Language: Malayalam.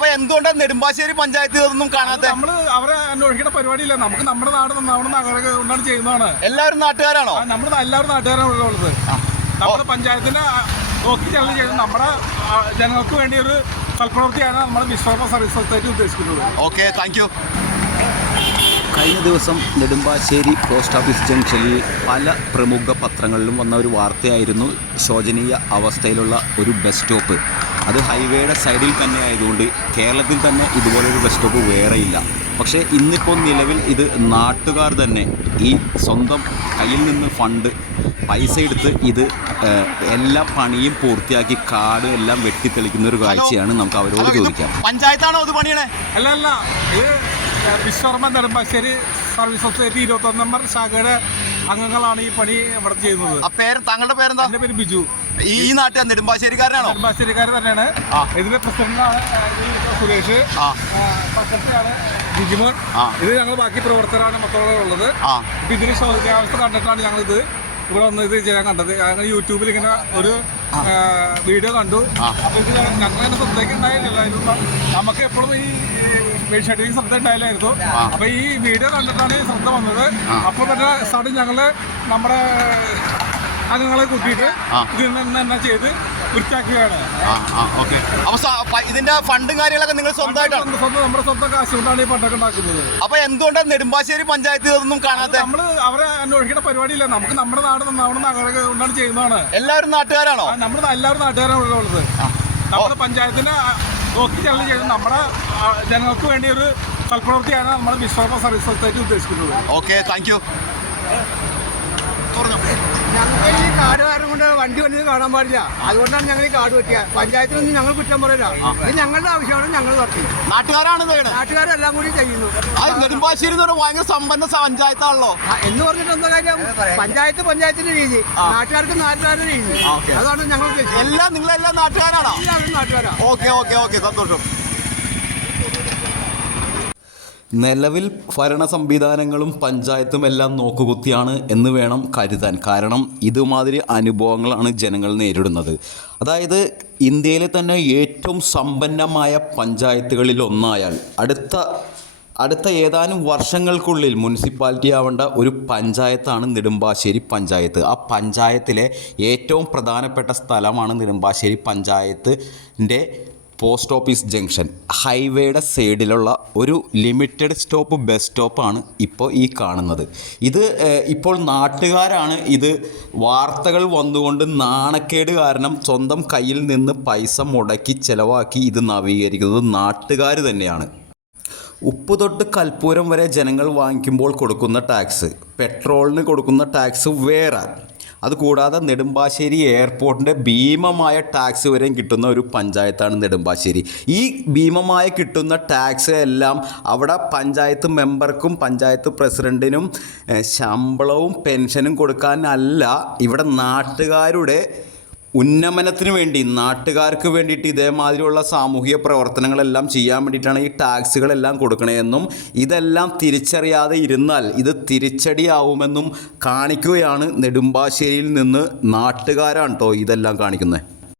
അപ്പൊ എന്തുകൊണ്ടാണ് നെടുമ്പാശ്ശേരി പഞ്ചായത്ത് ഇതൊന്നും കാണാത്ത? നമ്മൾ അവരെ അന്വേഷിക്കേണ്ട പരിപാടിയില്ല. നമുക്ക് നമ്മുടെ നാട് നന്നാവണം നഗരം കൊണ്ടാണ് ചെയ്യുന്നതാണ്. എല്ലാവരും നാട്ടുകാരാണോ? നമ്മുടെ എല്ലാവരും നാട്ടുകാരാണ് ഇവിടെ ഉള്ളത് നമ്മുടെ പഞ്ചായത്തിന്റെ നോക്കി ചെല്ലി ചെയ്ത് നമ്മുടെ ജനങ്ങൾക്ക് വേണ്ടി ഒരു സൽപ്രവൃത്തിയാണ് നമ്മുടെ വിശ്വാസ സർവീസ് സൊസൈറ്റി ഉദ്ദേശിക്കുന്നത്. ഓക്കെ താങ്ക് യു കഴിഞ്ഞ ദിവസം നെടുമ്പാശ്ശേരി പോസ്റ്റ് ഓഫീസ് ജംഗ്ഷനിൽ പല പ്രമുഖ പത്രങ്ങളിലും വന്ന ഒരു വാർത്തയായിരുന്നു. ശോചനീയ അവസ്ഥയിലുള്ള ഒരു ബസ് സ്റ്റോപ്പ് അത് ഹൈവേയുടെ സൈഡിൽ തന്നെ ആയതുകൊണ്ട് കേരളത്തിൽ തന്നെ ഇതുപോലൊരു ബസ് സ്റ്റോപ്പ് വേറെ ഇല്ല. പക്ഷേ ഇന്നിപ്പോൾ നിലവിൽ ഇത് നാട്ടുകാർ തന്നെ ഈ സ്വന്തം കയ്യിൽ നിന്ന് ഫണ്ട് പൈസ എടുത്ത് ഇത് എല്ലാ പണിയും പൂർത്തിയാക്കി കാട് എല്ലാം വെട്ടിത്തെളിക്കുന്ന ഒരു കാഴ്ചയാണ് നമുക്ക് അവരോട് ചോദിക്കാം. പഞ്ചായത്താണോ ഇത് പണിയണേ? അല്ല അല്ല ഇത് വിശ്വർമ്മ നെടുമ്പാശ്ശേരി സർവീസ് സൊസൈറ്റി ഇരുപത്തൊന്ന് നമ്പർ ശാഖയുടെ അംഗങ്ങളാണ് ഈ പണി ഇവിടെ ചെയ്യുന്നത്. ആ പേര് താങ്കളുടെ പേരെന്താ? എന്റെ പേര് ബിജു. ഈ നാട്ടിൽ നെടുമ്പാശ്ശേരിക്കാരനാണോ? നെടുമ്പാശ്ശേരിക്കാരൻ തന്നെയാണ്. ആ. ഇതിന്റെ പ്രസിഡന്റാണ് സുരേഷ്. ആ. സെക്രട്ടറിയാണ് ബിജിമോൻ. ആ. ഇത് ഞങ്ങൾ ബാക്കി പ്രവർത്തകരാണ് മക്കളുടെ ഉള്ളത് ആ. അപ്പൊ ഇതിന് ശോചനാവസ്ഥ കണ്ടിട്ടാണ് ഞങ്ങൾ ഇത് ഇവിടെ വന്ന് ഇത് ചെയ്യാൻ കണ്ടത്. ഞങ്ങൾ യൂട്യൂബിൽ ഇങ്ങനെ ഒരു ആ, വീഡിയോ കണ്ടു. ആ. അപ്പൊ ഇത് ഞങ്ങൾ തന്നെ ശ്രദ്ധയ്ക്ക് ഉണ്ടായിരുന്നില്ല നമുക്ക് എപ്പോഴും ഈ ഷെഡിങ് ശ്രദ്ധ ഉണ്ടായില്ലായിരുന്നു. അപ്പൊ ഈ വീഡിയോ കണ്ടിട്ടാണ് ഈ ശ്രദ്ധ വന്നത്. അപ്പൊ തന്നെ സാറ് ഞങ്ങൾ നമ്മുടെ അംഗങ്ങളെ കൂട്ടിയിട്ട് ഇതിൽ നിന്ന് ചെയ്ത് വൃത്തിയാക്കുകയാണ്. ഇതിന്റെ ഫണ്ടും കാര്യങ്ങളൊക്കെ നിങ്ങൾ സ്വന്തമായിട്ടാണ് സ്വന്തം നമ്മുടെ സ്വന്തം കാശ് കൊണ്ടാണ് ഈ പണ്ടൊക്കെ ഉണ്ടാക്കുന്നത്. അപ്പൊ എന്തുകൊണ്ടാണ് നെടുമ്പാശ്ശേരി പഞ്ചായത്ത് ഇതൊന്നും കാണാത്ത നമ്മൾ അവരെ അന്വേഷിക്കേണ്ട പരിപാടിയില്ല. നമുക്ക് നമ്മുടെ നാട് നന്നാവണം കൊണ്ടാണ് ചെയ്യുന്നതാണ്. എല്ലാവരും നാട്ടുകാരാണോ? നമ്മുടെ എല്ലാവരും നാട്ടുകാരാണ് ഉള്ളത്. നമ്മുടെ പഞ്ചായത്തിന് ആ, നോക്കി ചെല്ലി ചെയ്ത് നമ്മുടെ ജനങ്ങൾക്ക് വേണ്ടി ഒരു സൽപ്രവൃത്തിയാണ് നമ്മുടെ വിശ്വാസ സർവീസ് സൊസൈറ്റി ഉദ്ദേശിക്കുന്നത്. ഓക്കെ താങ്ക് യു ഞങ്ങൾ ഈ കാട് കാരണം കൊണ്ട് വണ്ടി വന്നത് കാണാൻ പാടില്ല. അതുകൊണ്ടാണ് ഞങ്ങൾ ഈ കാട് വെട്ടിയ. പഞ്ചായത്തിനൊന്നും ഞങ്ങൾ കുറ്റം പറയില്ല. ഇത് ഞങ്ങളുടെ ആവശ്യമാണ് ഞങ്ങൾ നടത്തി. നാട്ടുകാരാണ് നാട്ടുകാരെല്ലാം കൂടി ചെയ്യുന്നു. അത് നെടുമ്പാശ്ശേരി ഭയങ്കര സമ്പന്ന പഞ്ചായത്താണല്ലോ. എന്ന് പറഞ്ഞിട്ട് എന്താ കാര്യം? പഞ്ചായത്ത് പഞ്ചായത്തിന്റെ രീതി. നാട്ടുകാർക്ക് നാട്ടുകാരുടെ രീതി. അതാണ് ഞങ്ങൾ എല്ലാം നിങ്ങളെല്ലാം നാട്ടുകാരാണോ? എല്ലാവരും നാട്ടുകാരാ. Okay okay okay. സന്തോഷം. നിലവിൽ ഭരണ സംവിധാനങ്ങളും പഞ്ചായത്തും എല്ലാം നോക്കുകുത്തിയാണ് എന്ന് വേണം കരുതാൻ. കാരണം ഇതുമാതിരി അനുഭവങ്ങളാണ് ജനങ്ങൾ നേരിടുന്നത്. അതായത് ഇന്ത്യയിലെ തന്നെ ഏറ്റവും സമ്പന്നമായ പഞ്ചായത്തുകളിൽ ഒന്നായാൽ അടുത്ത അടുത്ത ഏതാനും വർഷങ്ങൾക്കുള്ളിൽ മുനിസിപ്പാലിറ്റി ആവേണ്ട ഒരു പഞ്ചായത്താണ് നെടുമ്പാശ്ശേരി പഞ്ചായത്ത്. ആ പഞ്ചായത്തിലെ ഏറ്റവും പ്രധാനപ്പെട്ട സ്ഥലമാണ് നെടുമ്പാശ്ശേരി പഞ്ചായത്തിന്റെ പോസ്റ്റ് ഓഫീസ് ജംഗ്ഷൻ. ഹൈവേയുടെ സൈഡിലുള്ള ഒരു ലിമിറ്റഡ് സ്റ്റോപ്പ് ബസ് സ്റ്റോപ്പാണ് ഇപ്പോൾ ഈ കാണുന്നത്. ഇത് ഇപ്പോൾ നാട്ടുകാരാണ് ഇത് വാർത്തകൾ വന്നുകൊണ്ട് നാണക്കേട് കാരണം സ്വന്തം കയ്യിൽ നിന്ന് പൈസ മുടക്കി ചിലവാക്കി ഇത് നവീകരിക്കുന്നത് നാട്ടുകാർ തന്നെയാണ്. ഉപ്പ് തൊട്ട് കൽപ്പൂരം വരെ ജനങ്ങൾ വാങ്ങിക്കുമ്പോൾ കൊടുക്കുന്ന ടാക്സ് പെട്രോളിന് കൊടുക്കുന്ന ടാക്സ് വേറെ. അതുകൂടാതെ നെടുമ്പാശ്ശേരി എയർപോർട്ടിന്റെ ഭീമമായ ടാക്സ് വരെയും കിട്ടുന്ന ഒരു പഞ്ചായത്താണ് നെടുമ്പാശ്ശേരി. ഈ ഭീമമായ കിട്ടുന്ന ടാക്സ് എല്ലാം അവിടെ പഞ്ചായത്ത് മെമ്പർക്കും പഞ്ചായത്ത് പ്രസിഡന്റിനും ശമ്പളവും പെൻഷനും കൊടുക്കാനല്ല ഇവിടെ നാട്ടുകാരുടെ ഉന്നമനത്തിന് വേണ്ടി നാട്ടുകാർക്ക് വേണ്ടിയിട്ട് ഇതേമാതിരിയുള്ള സാമൂഹിക പ്രവർത്തനങ്ങളെല്ലാം ചെയ്യാൻ വേണ്ടിയിട്ടാണ് ഈ ടാക്സുകളെല്ലാം കൊടുക്കണതെന്നും ഇതെല്ലാം തിരിച്ചറിയാതെ ഇരുന്നാൽ ഇത് തിരിച്ചടിയാവുമെന്നും കാണിക്കുകയാണ് നെടുമ്പാശ്ശേരിയിൽ നിന്ന് നാട്ടുകാരാണ് കേട്ടോ ഇതെല്ലാം കാണിക്കുന്നത്.